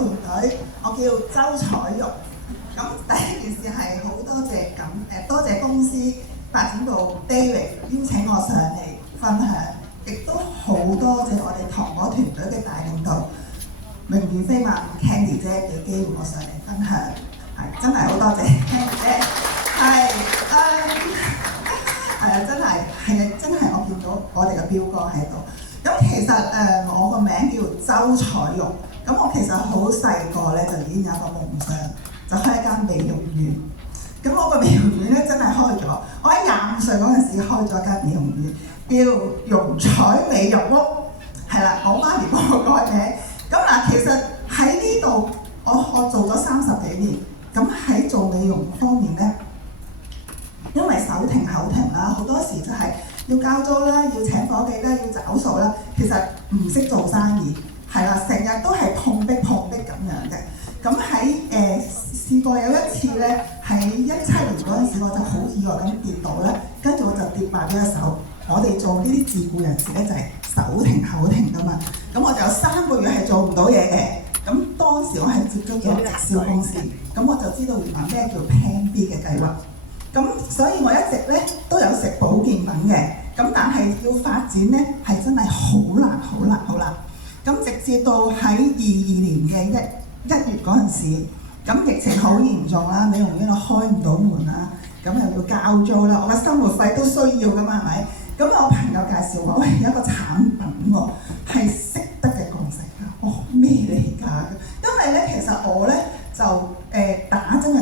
團隊，我叫周彩玉。咁第一件事係好多謝公司發展部 David 邀請我上嚟分享，亦都好多謝我哋糖果團隊嘅大領導榮譽飛馬 Candy 姐俾機會我上嚟分享，係真係好多謝 Candy 姐，真係我見到我哋嘅標杆喺度。咁其實我個名叫周彩玉，咁我其實好細個咧就已經有一個夢想，就開一間美容院。咁我個美容院咧真係開咗，我喺25歲嗰陣時開咗一間美容院，叫容彩美容屋，係啦，我媽咪幫我改名。咁嗱，其實喺呢度我做咗30幾年，咁喺做美容方面咧，因為手停口停啦，好多時就係要交租啦，要請伙計啦，要找數啦，其實唔識做生意，係啦，成日都係碰壁咁樣嘅。咁喺試過有一次咧，喺17年嗰陣時，我就好意外咁跌倒咧，跟住我就跌壞咗隻手。我哋做呢啲自僱人士咧，就係手停口停噶嘛。咁我就有3個月係做唔到嘢嘅。咁當時我係接觸咗直銷公司，咁我就知道原來咩叫 Plan B 嘅計劃。咁所以我一直咧都有食保健品嘅。咁但係要發展咧係真係好難。咁直至到喺22年嘅1月嗰陣時，咁疫情好嚴重啦，美容院我開唔到門啦，咁又要交租啦，我嘅生活費都需要噶嘛，係咪？咁我朋友介紹我，喂，有一個產品喎，係識得嘅降細胞，咩嚟㗎？因為咧其實我咧就打針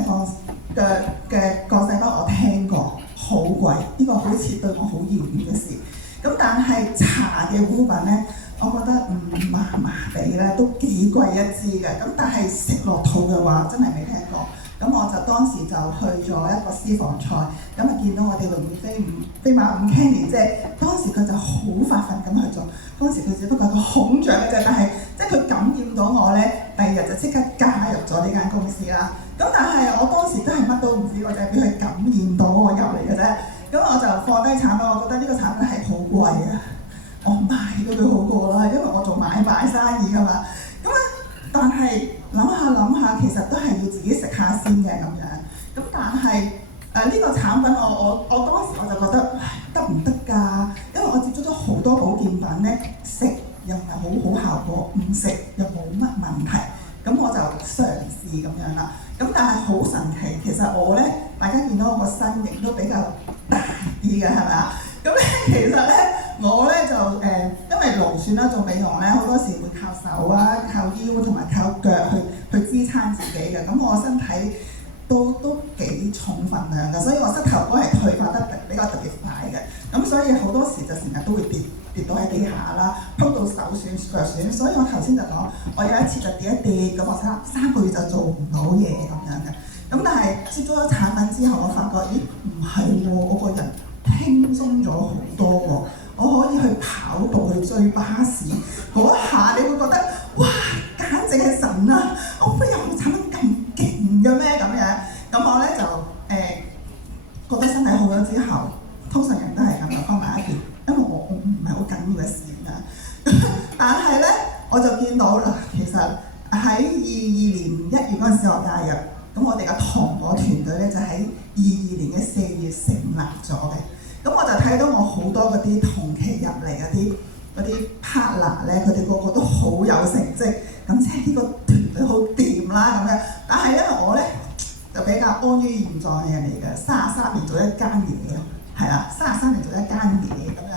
嘅降細胞我聽過，好貴，呢個好似對我好遙遠嘅事。咁但係搽嘅護品咧，我覺得麻地咧，都幾貴一支嘅。咁但係食落肚嘅話，真係未聽過。咁我就當時就去咗一個私房菜，咁啊見到我哋榮譽飛馬5 Candy 姐，當時佢就好發奮咁去做。當時佢只不過係個孔雀嘅啫，但係即係佢感染到我咧，第2日就即刻加入咗呢間公司啦。咁但係我當時真係乜都唔知，我就係俾佢感染到我入嚟嘅啫。咁我就放低產品，我覺得呢個產品係好貴啊，我賣咗佢好過啦，因為我做買賣生意㗎嘛。咁但係諗下，其實都係要自己食下先嘅咁樣。咁但係呢個產品我當時我就覺得得唔得㗎？因為我接觸咗好多保健品咧，食又唔係好效果，唔食又冇乜問題。咁我就嘗試咁樣啦。咁但係好神奇，其實我咧，大家見到我個身形都比較大啲嘅，係咪啊？咁咧其實咧，我咧就因為勞損啦，做美容咧，好多時會靠手啊、靠腰同埋靠腳去支撐自己嘅。咁我身體都幾重份量嘅，所以我膝頭哥係退化得比較特別快嘅。咁所以好多時就成日都會跌到喺地下啦，碰到手損、腳損。所以我頭先就講，我有一次就跌一跌，咁我3個月就做唔到嘢咁樣嘅。咁但係接觸咗產品之後，我發覺咦唔係喎，我個人輕鬆咗好多喎，我可以去跑步去追巴士，嗰一下你會覺得哇，簡直係神啊！我乜有產品咁勁嘅咩咁樣？咁我咧就覺得身體好咗之後，通常人都係咁樣放埋一邊，因為我唔係好緊要嘅事㗎。但係咧，我就見到啦，其實喺22年1月嗰陣時我加入，咁我哋嘅糖果團隊咧就喺22年嘅4月成立咗嘅。咁我就睇到我好多嗰啲同期入嚟嗰啲 partner 咧，佢哋個個都好有成績，咁即係呢個團隊好掂啦咁樣。但係因為我咧就比較安於現狀嘅人嚟嘅，33年做一間嘢，係啦，33年做一間嘢咁樣。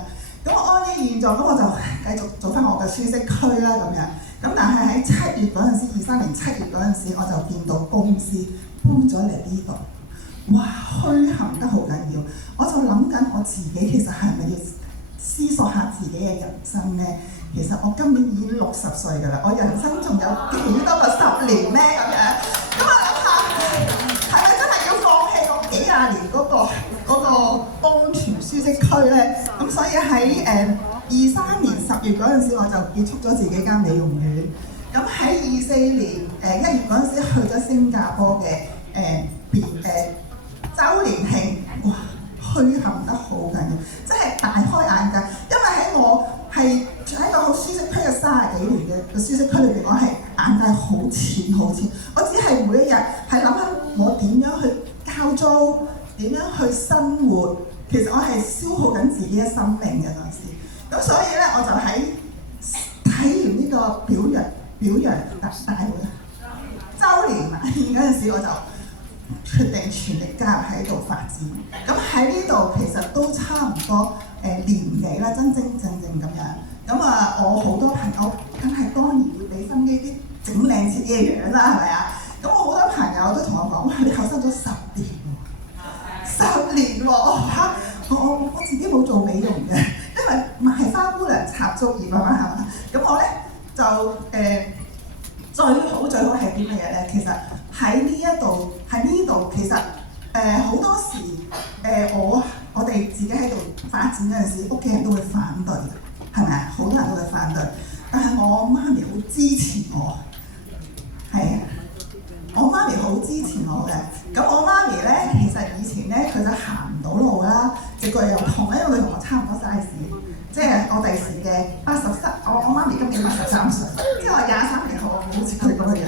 咁我安於現狀，咁我就繼續做翻我嘅舒適區啦咁樣。咁但係喺7月嗰陣時，23年7月嗰陣時，我就見到公司搬咗嚟呢度。哇，虛行得好緊要，我就諗緊我自己其實係咪要思索下自己嘅人生咧？其實我今年已經60歲㗎啦，我人生仲有幾多個10年咧咁樣？咁我諗下，係咪真係要放棄我幾廿年嗰個安全舒適區咧？咁所以喺23年10月嗰陣時，我就結束咗自己間美容院。咁喺24年1月嗰陣時，去咗新加坡嘅週年慶，哇！虛撼得好緊要，真係大開眼界。因為喺我係喺一個好舒適區嘅30幾年嘅舒適區裏邊，我係眼界好淺好淺，我只係每一日係諗緊我點樣去交租，點樣去生活。其實我係消耗緊自己嘅生命嘅嗰陣時，咁所以咧我就喺睇完呢個表揚大會週年嗰陣時，我就決定全力加入喺度發展。咁喺呢度其實都差唔多年紀啦，真正咁樣。咁我好多朋友梗係當然要俾心機啲整靚自己嘅樣啦，係咪啊？咁我好多朋友都同我講：哇，你後生咗10年喎，10年喎！我自己冇做美容嘅，因為賣花姑娘插足業啊嘛，係嘛？咁我咧就最好係啲乜嘢咧？其實喺呢度，其實好多時我哋自己喺度發展嗰陣時，屋企人都會反對，係咪啊？好多人都會反對，但係我媽咪好支持我，係啊，我媽咪好支持我嘅。咁我媽咪咧，其實以前咧佢就行唔到路啦，隻腳又痛，因為佢同我差唔多 size， 即係我第時嘅83，我媽咪今年83歲，即係我23年後我好似佢咁嘅樣。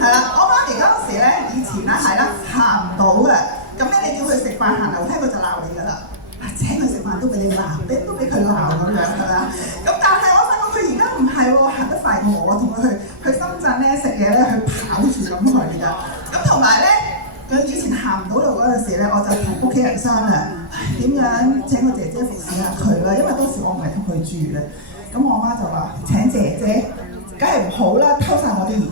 係啦，我媽咪嗰陣時咧，以前咧係啦，行唔到嘅，咁咧你叫佢食飯行樓梯，佢就鬧你㗎啦。請佢食飯都俾你鬧，都俾佢鬧咁樣，係咪啊？咁但係我發覺佢而家唔係喎，行得快過我，同佢去深圳咧食嘢咧，佢跑住咁去㗎。咁同埋咧，佢以前行唔到路嗰陣時咧，我就同屋企人商量點樣請個姐姐服侍下佢啦，因為當時我唔係同佢住嘅。咁我媽就話請姐姐，梗係唔好啦，偷晒我啲嘢。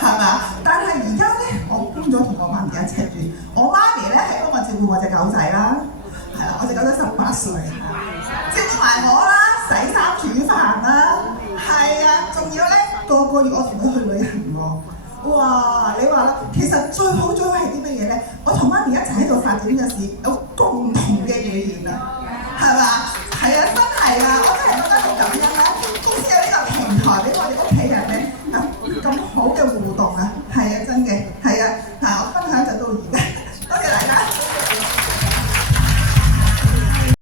係嘛？但係而家咧，我搬咗同我媽咪一齊住。我媽咪咧係幫我照顧我隻狗仔啦，係啦，我隻狗仔18歲，照顧埋我啦，洗衫煮飯啦，係啊，仲要咧個月我同佢去旅行喎。哇！你話啦，其實最好係啲乜嘢咧？我同媽咪一齊喺度發展嘅事，有共同嘅語言啊！